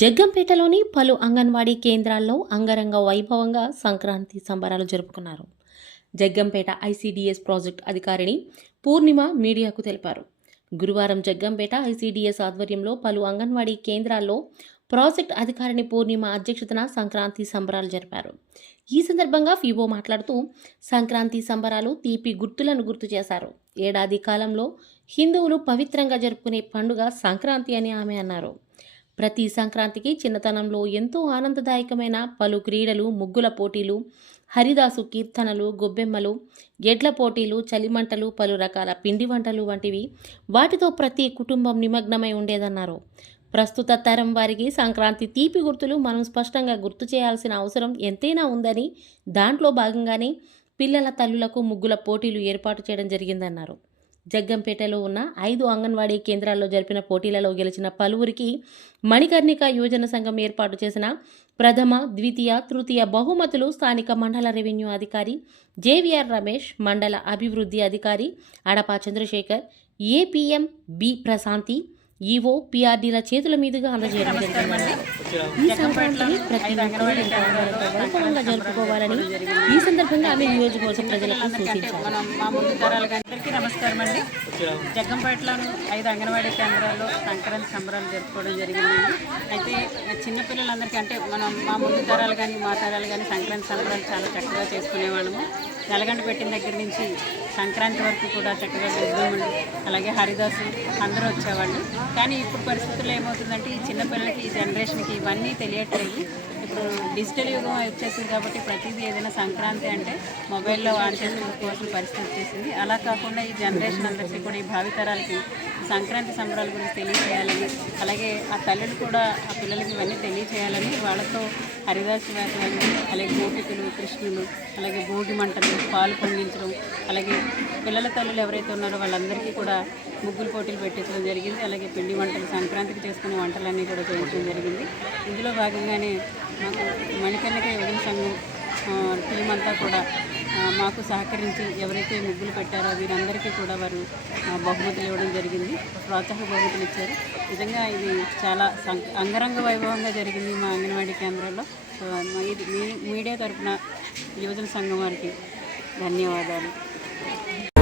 జగ్గంపేటలోని పలు అంగన్వాడీ కేంద్రాల్లో అంగరంగ వైభవంగా సంక్రాంతి సంబరాలు జరుపుకున్నారు. జగ్గంపేట ఐసీడీఎస్ ప్రాజెక్ట్ అధికారిని పూర్ణిమ మీడియాకు తెలిపారు. గురువారం జగ్గంపేట ఐసీడీఎస్ ఆధ్వర్యంలో పలు అంగన్వాడీ కేంద్రాల్లో ప్రాజెక్ట్ అధికారిని పూర్ణిమ అధ్యక్షతన సంక్రాంతి సంబరాలు జరిపారు. ఈ సందర్భంగా ఫీవో మాట్లాడుతూ సంక్రాంతి సంబరాలు తీపి గుర్తులను గుర్తు చేశారు. ఏడాది కాలంలో హిందువులు పవిత్రంగా జరుపుకునే పండుగ సంక్రాంతి అని ఆమె అన్నారు. ప్రతి సంక్రాంతికి చిన్నతనంలో ఎంతో ఆనందదాయకమైన పలు క్రీడలు ముగ్గుల పోటీలు హరిదాసు కీర్తనలు గొబ్బెమ్మలు ఎడ్ల పోటీలు చలిమంటలు పలు రకాల పిండి వంటలు వంటివి. వాటితో ప్రతి కుటుంబం నిమగ్నమై ఉండేదన్నారు. ప్రస్తుత తరం వారికి సంక్రాంతి తీపి గుర్తులు మనం స్పష్టంగా గుర్తు చేయాల్సిన అవసరం ఎంతైనా ఉందని దాంట్లో భాగంగానే పిల్లల తల్లులకు ముగ్గుల పోటీలు ఏర్పాటు చేయడం జరిగిందన్నారు. జగ్గంపేటలో ఉన్న ఐదు అంగన్వాడీ కేంద్రాల్లో జరిపిన పోటీలలో గెలిచిన పలువురికి మణికర్ణిక యోజన సంఘం ఏర్పాటు చేసిన ప్రథమ ద్వితీయ తృతీయ బహుమతులు స్థానిక మండల రెవెన్యూ అధికారి జేవిఆర్ రమేష్ మండల అభివృద్ధి అధికారి Adapa Chandrashekhar APM B Prashanthi EO పిఆర్డీల చేతుల మీదుగా అందజేయడం జరిగింది. ఈ సంక్రాంతిని ప్రతి ఒక్కరూ ఎంతో వైభవంగా జరుపుకోవాలని ఈ సందర్భంగా ఆమె నియోజకవర్గ ప్రజలకు సూచించారు. మనం మా ముందు తరాలకు అందరికీ నమస్కారం అండి. జగ్గంపేటలోని ఐదు అంగన్వాడీ కేంద్రాల్లో సంక్రాంతి సంబరాలు జరుపుకోవడం జరిగిందండి. అయితే చిన్నపిల్లలందరికీ అంటే మనం మా ముందు తరాలు కానీ మా తరాలు కానీ సంక్రాంతి సంబరాలు చాలా చక్కగా చేసుకునేవాళ్ళము. నెలగంట పెట్టిన దగ్గర నుంచి సంక్రాంతి వరకు కూడా చక్కగా గొబ్బెమ్మలు అలాగే హరిదాసు అందరూ వచ్చేవాళ్ళు. కానీ ఇప్పుడు పరిస్థితుల్లో ఏమవుతుందంటే ఈ చిన్నపిల్లలకి ఈ జనరేషన్కి ఇవన్నీ తెలియట్లేదు. ఇప్పుడు డిజిటల్ యుగం వచ్చేసింది కాబట్టి ప్రతిదీ ఏదైనా సంక్రాంతి అంటే మొబైల్లో ఆన్ చేసుకోవాల్సిన పరిస్థితి వచ్చేసింది. అలా కాకుండా ఈ జనరేషన్ అందరికీ కూడా ఈ భావితరాలకి సంక్రాంతి సంబరాల గురించి తెలియచేయాలని అలాగే ఆ తల్లులు కూడా ఆ పిల్లలకి ఇవన్నీ తెలియచేయాలని వాళ్ళతో హరిదాసు వేషాలు అలాగే గోపికలు కృష్ణులు అలాగే భోగి మంటలు పాలు పండించడం అలాగే పిల్లల తల్లులు ఎవరైతే ఉన్నారో వాళ్ళందరికీ కూడా ముగ్గులు పోటీలు పెట్టించడం జరిగింది. అలాగే పిండి వంటలు సంక్రాంతికి చేసుకునే వంటలన్నీ కూడా చేయించడం జరిగింది. ఇందులో భాగంగానే మాకు మణికర్ణిక యువజన సంఘం టీం అంతా కూడా మాకు సహకరించి ఎవరైతే ముగ్గులు పెట్టారో వీరందరికీ కూడా వారు బహుమతులు ఇవ్వడం జరిగింది. ప్రోత్సాహ బహుమతులు ఇచ్చారు. నిజంగా ఇది చాలా సం- అంగరంగ వైభవంగా జరిగింది మా అంగన్వాడీ కేంద్రంలో. ఇది మీ మీడియా తరఫున యువజన సంఘం వారికి ధన్యవాదాలు.